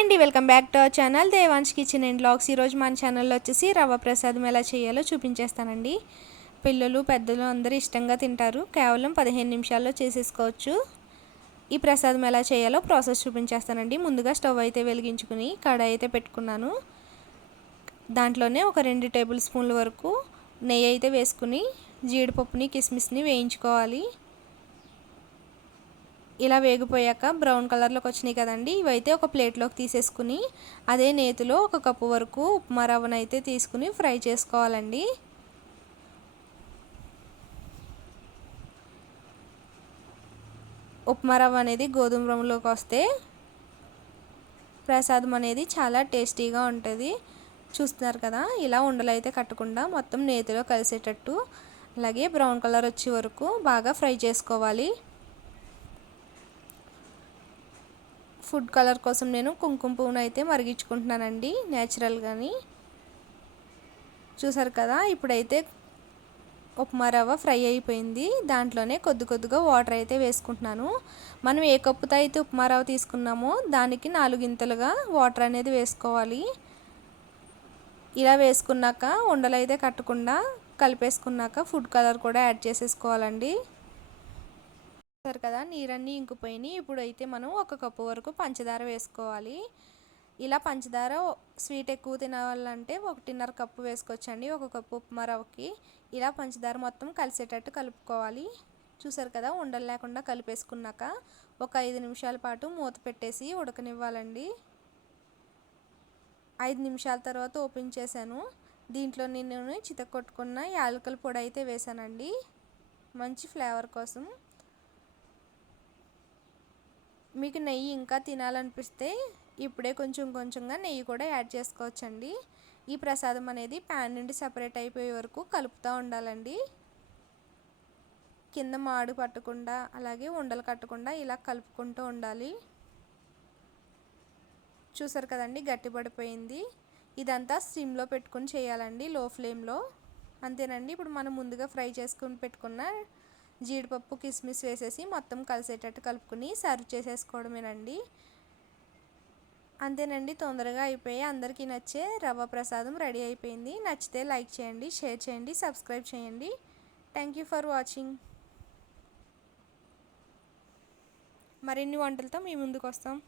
అండి welcome back to our channel. Devan's kitchen and blogs ఈరోజు మన ఛానల్లో వచ్చేసి రవ్వ ప్రసాదం ఎలా చేయాలో చూపించేస్తానండి. పిల్లలు పెద్దలు అందరూ ఇష్టంగా తింటారు. కేవలం పదిహేను నిమిషాల్లో చేసేసుకోవచ్చు. ఈ ప్రసాదం ఎలా చేయాలో ప్రాసెస్ చూపించేస్తానండి. ముందుగా స్టవ్ అయితే వెలిగించుకుని కడాయి అయితే పెట్టుకున్నాను. దాంట్లోనే ఒక రెండు టేబుల్ స్పూన్ల వరకు నెయ్యి అయితే వేసుకుని జీడిపప్పుని కిస్మిస్ని వేయించుకోవాలి. ఇలా వేగిపోయాక బ్రౌన్ కలర్లోకి వచ్చినాయి కదండి. ఇవైతే ఒక ప్లేట్లోకి తీసేసుకుని అదే నేతిలో ఒక కప్పు వరకు ఉప్మా రవ్వను అయితే తీసుకుని ఫ్రై చేసుకోవాలండి. ఉప్మా రవ్వ అనేది గోధుమ రంగులోకి వస్తే ప్రసాదం అనేది చాలా టేస్టీగా ఉంటుంది. చూస్తున్నారు కదా ఇలా ఉండలు అయితే కట్టకుండా మొత్తం నేతిలో కలిసేటట్టు అలాగే బ్రౌన్ కలర్ వచ్చే వరకు బాగా ఫ్రై చేసుకోవాలి. ఫుడ్ కలర్ కోసం నేను కుంకుమ పువ్వును అయితే మరిగించుకుంటున్నానండి న్యాచురల్గాని చూసారు కదా ఇప్పుడైతే ఉప్మా రవ్వ ఫ్రై అయిపోయింది. దాంట్లోనే కొద్ది కొద్దిగా వాటర్ అయితే వేసుకుంటున్నాను. మనం ఏ కప్పుతో అయితే ఉప్మా రవ్వ తీసుకున్నామో దానికి నాలుగింతలుగా వాటర్ అనేది వేసుకోవాలి. ఇలా వేసుకున్నాక ఉండలు అయితే కట్టకుండా కలిపేసుకున్నాక ఫుడ్ కలర్ కూడా యాడ్ చేసేసుకోవాలండి. చూసారు కదా నీరన్నీ ఇంకిపోయినాయి. ఇప్పుడు అయితే మనం ఒక కప్పు వరకు పంచదార వేసుకోవాలి. ఇలా పంచదార స్వీట్ ఎక్కువ తినాలంటే ఒకటిన్నర కప్పు వేసుకోవచ్చండి. ఒక కప్పు ఉప్మా రవ్వకి ఇలా పంచదార మొత్తం కలిసేటట్టు కలుపుకోవాలి. చూసారు కదా ఉండలు లేకుండా కలిపేసుకున్నాక ఒక ఐదు నిమిషాల పాటు మూత పెట్టేసి ఉడకనివ్వాలండి. ఐదు నిమిషాల తర్వాత ఓపెన్ చేశాను. దీంట్లో నేను చితకొట్టుకున్న యాలకల పొడి అయితే వేసానండి మంచి ఫ్లేవర్ కోసం మీకు నెయ్యి ఇంకా తినాలనిపిస్తే ఇప్పుడే కొంచెం కొంచెంగా నెయ్యి కూడా యాడ్ చేసుకోవచ్చండి. ఈ ప్రసాదం అనేది ప్యాన్ నుండి సపరేట్ అయిపోయే వరకు కలుపుతూ ఉండాలండి. కింద మాడు పట్టకుండా అలాగే ఉండలు కట్టకుండా ఇలా కలుపుకుంటూ ఉండాలి. చూసారు కదండి గట్టిపడిపోయింది ఇదంతా స్టిమ్లో పెట్టుకుని చేయాలండి లో ఫ్లేమ్లో. అంతేనండి ఇప్పుడు మనం ముందుగా ఫ్రై చేసుకుని పెట్టుకున్న జీడిపప్పు కిస్మిస్ వేసేసి మొత్తం కలిసేటట్టు కలుపుకుని సర్వ్ చేసేసుకోవడమేనండి. అంతేనండి తొందరగా అయిపోయి అందరికీ నచ్చే రవ్వ ప్రసాదం రెడీ అయిపోయింది. నచ్చితే లైక్ చేయండి షేర్ చేయండి సబ్స్క్రైబ్ చేయండి. థ్యాంక్ యూ ఫర్ వాచింగ్ మరిన్ని వంటలతో మీ ముందుకు వస్తాం